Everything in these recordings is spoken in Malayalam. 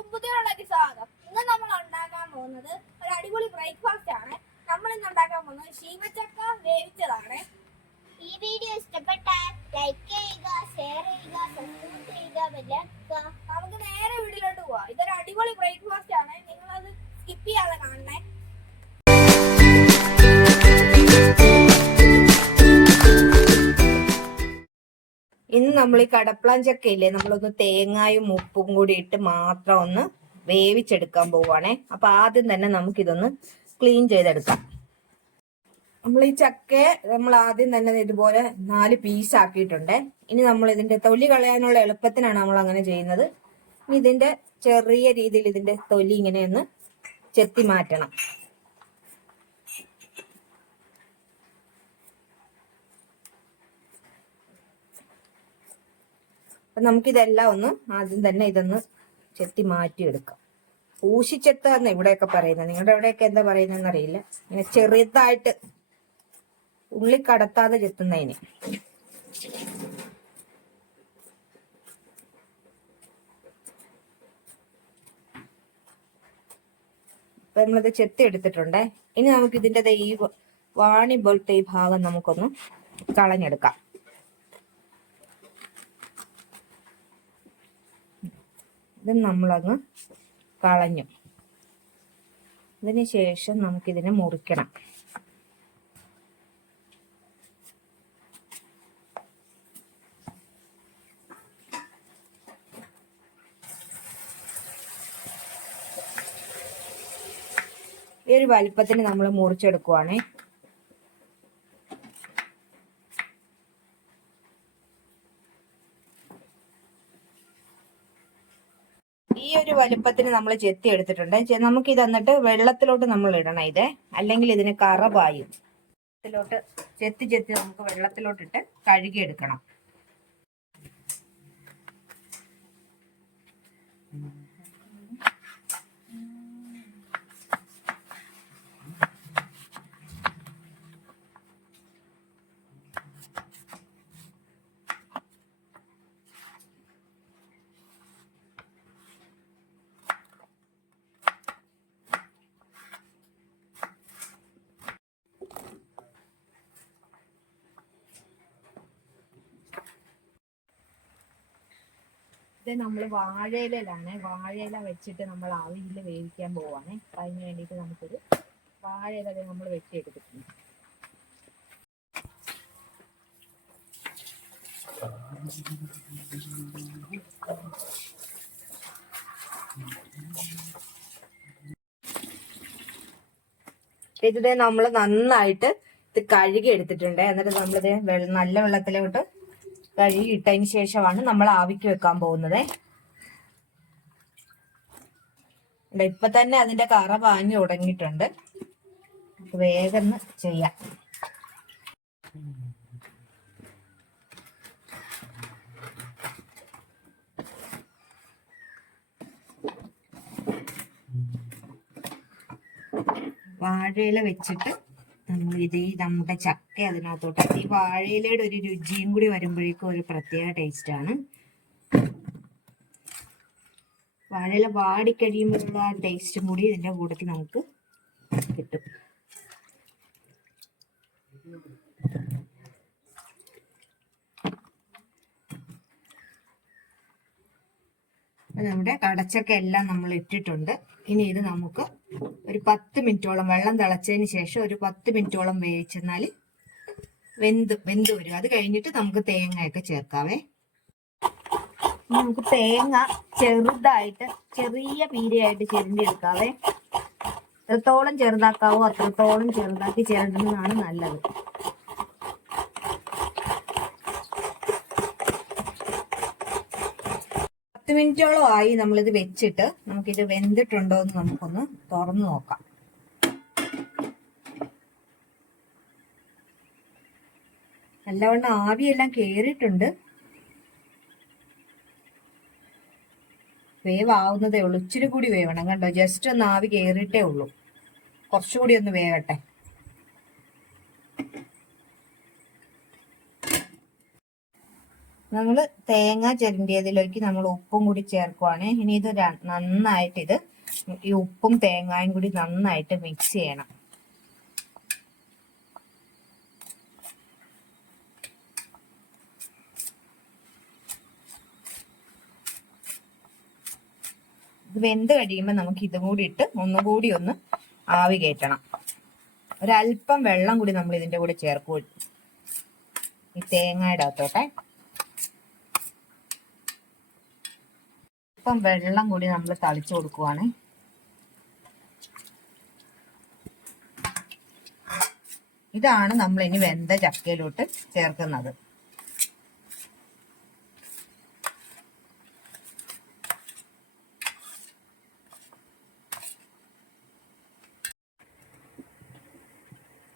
എല്ലാവർക്കും പുതിയൊരു സ്വാഗതം. ഇന്ന് നമ്മൾ ഉണ്ടാക്കാൻ പോകുന്നത് ഒരു അടിപൊളി ബ്രേക്ക്ഫാസ്റ്റ് ആണ്. നമ്മൾ ഇന്ന് ഉണ്ടാക്കാൻ പോകുന്നത് ശീമച്ചക്ക വേവിച്ചതാണ്. ഈ വീഡിയോ ഇഷ്ടപ്പെട്ടാൽ ലൈക്ക് ചെയ്യുക, ഷെയർ ചെയ്യുക, സബ്സ്ക്രൈബ് ചെയ്യുക. നമുക്ക് നേരെ വീഡിയോയിലോട്ട് പോവാം. ഇതൊരു അടിപൊളി ബ്രേക്ക്ഫാസ്റ്റ് ആണ്. നിങ്ങളത് സ്കിപ്പ് ചെയ്യാതെ കാണണേ. ഇന്ന് നമ്മൾ ഈ കടപ്ലാൻ ചക്കയില്ലേ, നമ്മളൊന്ന് തേങ്ങായും ഉപ്പും കൂടി ഇട്ട് മാത്രം ഒന്ന് വേവിച്ചെടുക്കാൻ പോവുകയാണേ. അപ്പൊ ആദ്യം തന്നെ നമുക്കിതൊന്ന് ക്ലീൻ ചെയ്തെടുക്കാം. നമ്മൾ ഈ ചക്ക നമ്മൾ ആദ്യം തന്നെ ഇതുപോലെ 4 പീസ് ആക്കിയിട്ടുണ്ട്. ഇനി നമ്മൾ ഇതിന്റെ തൊലി കളയാനുള്ള എളുപ്പത്തിനാണ് നമ്മൾ അങ്ങനെ ചെയ്യുന്നത്. ഇനി ഇതിന്റെ ചെറിയ രീതിയിൽ ഇതിന്റെ തൊലി ഇങ്ങനെ ഒന്ന് ചെത്തി മാറ്റണം. അപ്പൊ നമുക്കിതെല്ലാം ഒന്ന് ആദ്യം തന്നെ ഇതൊന്ന് ചെത്തി മാറ്റിയെടുക്കാം. ഊശിച്ചെത്താന്ന് ഇവിടെയൊക്കെ പറയുന്നത്, നിങ്ങളുടെ എവിടെയൊക്കെ എന്താ പറയുന്നതെന്ന് അറിയില്ല. ഇങ്ങനെ ചെറുതായിട്ട് ഉള്ളി കടത്താതെ ചെത്തുന്നതിന്. ഇപ്പൊ നമ്മളിത് ചെത്തി എടുത്തിട്ടുണ്ടേ. ഇനി നമുക്ക് ഇതിന്റെ ഈ വാണി പോലത്തെ ഈ ഭാഗം നമുക്കൊന്ന് കളഞ്ഞെടുക്കാം. ഇത് നമ്മളങ്ങ് കളഞ്ഞു. അതിന് ശേഷം നമുക്കിതിനെ മുറിക്കണം. ഈ ഒരു വലിപ്പത്തിന് നമ്മൾ മുറിച്ചെടുക്കുവാണേ. ഈ ഒരു വലുപ്പത്തിന് നമ്മൾ ചെത്തി എടുത്തിട്ടുണ്ട്. നമുക്ക് ഇത് എന്നിട്ട് വെള്ളത്തിലോട്ട് നമ്മൾ ഇടണം. ഇത് അല്ലെങ്കിൽ ഇതിന് കറ പായും. വെള്ളത്തിലോട്ട് ചെത്തി നമുക്ക് വെള്ളത്തിലോട്ടിട്ട് കഴുകിയെടുക്കണം. ഇത് നമ്മൾ വാഴയിലാണ്. വാഴയില വെച്ചിട്ട് നമ്മൾ ആവിയിൽ വേവിക്കാൻ പോവാണ്. അതിന് വേണ്ടിയിട്ട് നമുക്കൊരു വാഴയില നമ്മൾ വെട്ടിയെടുത്തിട്ടുണ്ട്. ഇത് നമ്മൾ നന്നായിട്ട് ഇത് കഴുകി എടുത്തിട്ടുണ്ട്. എന്നിട്ട് നമ്മളിത് നല്ല വെള്ളത്തിലോട്ട് കഴുകി ഇട്ടതിന് ശേഷമാണ് നമ്മൾ ആവിക്ക് വെക്കാൻ പോകുന്നത്. ഇപ്പൊ തന്നെ അതിന്റെ കറ പാഞ്ഞു തുടങ്ങിയിട്ടുണ്ട്. വേഗം ചെയ്യാം. വാഴയില വെച്ചിട്ട് നമ്മൾ നമ്മുടെ ചക്ക അതിനകത്തോട്ട്, ഈ വാഴയിലയുടെ ഒരു രുചിയും കൂടി വരുമ്പോഴേക്കും ഒരു പ്രത്യേക ടേസ്റ്റ് ആണ്. വാഴയില വാടിക്കഴിയുമ്പോഴുള്ള ആ ടേസ്റ്റും കൂടി ഇതിന്റെ കൂട്ടത്തിൽ നമുക്ക് കിട്ടും. നമ്മുടെ കടച്ചക്ക എല്ലാം നമ്മൾ ഇട്ടിട്ടുണ്ട്. ഇനി ഇത് നമുക്ക് ഒരു 10 മിനിറ്റോളം വെള്ളം തിളച്ചതിന് ശേഷം ഒരു 10 മിനിറ്റോളം വേവിച്ചെന്നാൽ വെന്ത് വരും. അത് കഴിഞ്ഞിട്ട് നമുക്ക് തേങ്ങയൊക്കെ ചേർക്കാവേ. നമുക്ക് തേങ്ങ ചെറുതായിട്ട് ചെറിയ പീരയായിട്ട് ചിരണ്ടി എടുക്കാവേ. എത്രത്തോളം ചെറുതാക്കാവോ അത്രത്തോളം ചെറുതാക്കി ചിരണ്ടുന്നതാണ് നല്ലത്. മിനിറ്റോളം ആയി നമ്മളിത് വെച്ചിട്ട് നമുക്കിത് വെന്തിട്ടുണ്ടോ എന്ന് നമുക്കൊന്ന് തുറന്നു നോക്കാം. നല്ലവണ്ണം ആവിയെല്ലാം കേറിയിട്ടുണ്ട്. വേവാവുന്നതേ ഉള്ളൂ. ഇച്ചിരി കൂടി വേവണം. കണ്ടോ, ജസ്റ്റ് ഒന്ന് ആവി കേറിയിട്ടേ ഉള്ളൂ. കുറച്ചുകൂടി ഒന്ന് വേവട്ടെ. നമ്മൾ തേങ്ങ ചിരണ്ടിയതിലേക്ക് നമ്മൾ ഉപ്പും കൂടി ചേർക്കുവാണ്. ഇനി ഇത് നന്നായിട്ട് ഈ ഉപ്പും തേങ്ങയും കൂടി നന്നായിട്ട് മിക്സ് ചെയ്യണം. ഇത് വെന്ത് കഴിയുമ്പോൾ നമുക്ക് ഇതും കൂടി ഇട്ട് ഒന്നുകൂടി ഒന്ന് ആവി കയറ്റണം. ഒരല്പം വെള്ളം കൂടി നമ്മൾ ഇതിന്റെ കൂടെ ചേർക്കും ഈ തേങ്ങയുടെ അകത്തോട്ടെ. അല്പം വെള്ളം കൂടി നമ്മൾ തളിച്ചു കൊടുക്കുവാണ്. ഇതാണ് നമ്മൾ ഇനി വെന്ത ചക്കയിലോട്ട് ചേർക്കുന്നത്.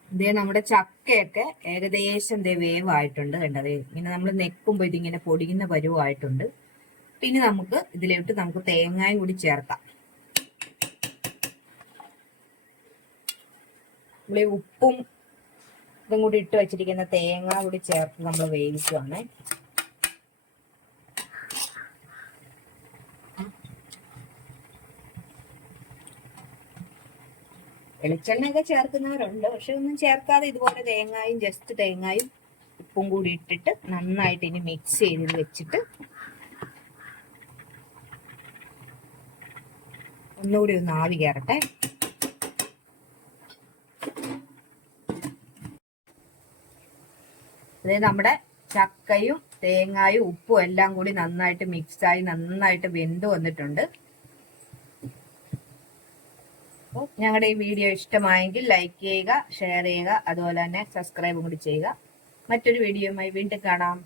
ഇതേ നമ്മുടെ ചക്കയൊക്കെ ഏകദേശം വേവായിട്ടുണ്ട്. കണ്ടത് ഇങ്ങനെ നമ്മൾ നെക്കുമ്പോൾ ഇതിങ്ങനെ പൊടിയുന്ന പരുവായിട്ടുണ്ട്. പിന്നെ നമുക്ക് ഇതിലോട്ട് നമുക്ക് തേങ്ങയും കൂടി ചേർക്കാം. നമ്മൾ ഈ ഉപ്പും ഇതും കൂടി ഇട്ട് വെച്ചിരിക്കുന്ന തേങ്ങ കൂടി ചേർത്ത് നമ്മൾ വേവിക്കുവാണ്. വെളിച്ചെണ്ണയൊക്കെ ചേർക്കുന്നവരുണ്ട്, പക്ഷെ ഒന്നും ചേർക്കാതെ ഇതുപോലെ തേങ്ങയും ജസ്റ്റ് തേങ്ങയും ഉപ്പും കൂടി ഇട്ടിട്ട് നന്നായിട്ട് ഇനി മിക്സ് ചെയ്ത് വെച്ചിട്ട് ഒന്നുകൂടി ഒന്ന് ആവി കയറട്ടെ. അതായത് നമ്മുടെ ചക്കയും തേങ്ങയും ഉപ്പും എല്ലാം കൂടി നന്നായിട്ട് മിക്സായി നന്നായിട്ട് വെന്ത് വന്നിട്ടുണ്ട്. അപ്പോൾ ഞങ്ങളുടെ ഈ വീഡിയോ ഇഷ്ടമായെങ്കിൽ ലൈക്ക് ചെയ്യുക, ഷെയർ ചെയ്യുക, അതുപോലെ തന്നെ സബ്സ്ക്രൈബും കൂടി ചെയ്യുക. മറ്റൊരു വീഡിയോയുമായി വീണ്ടും കാണാം.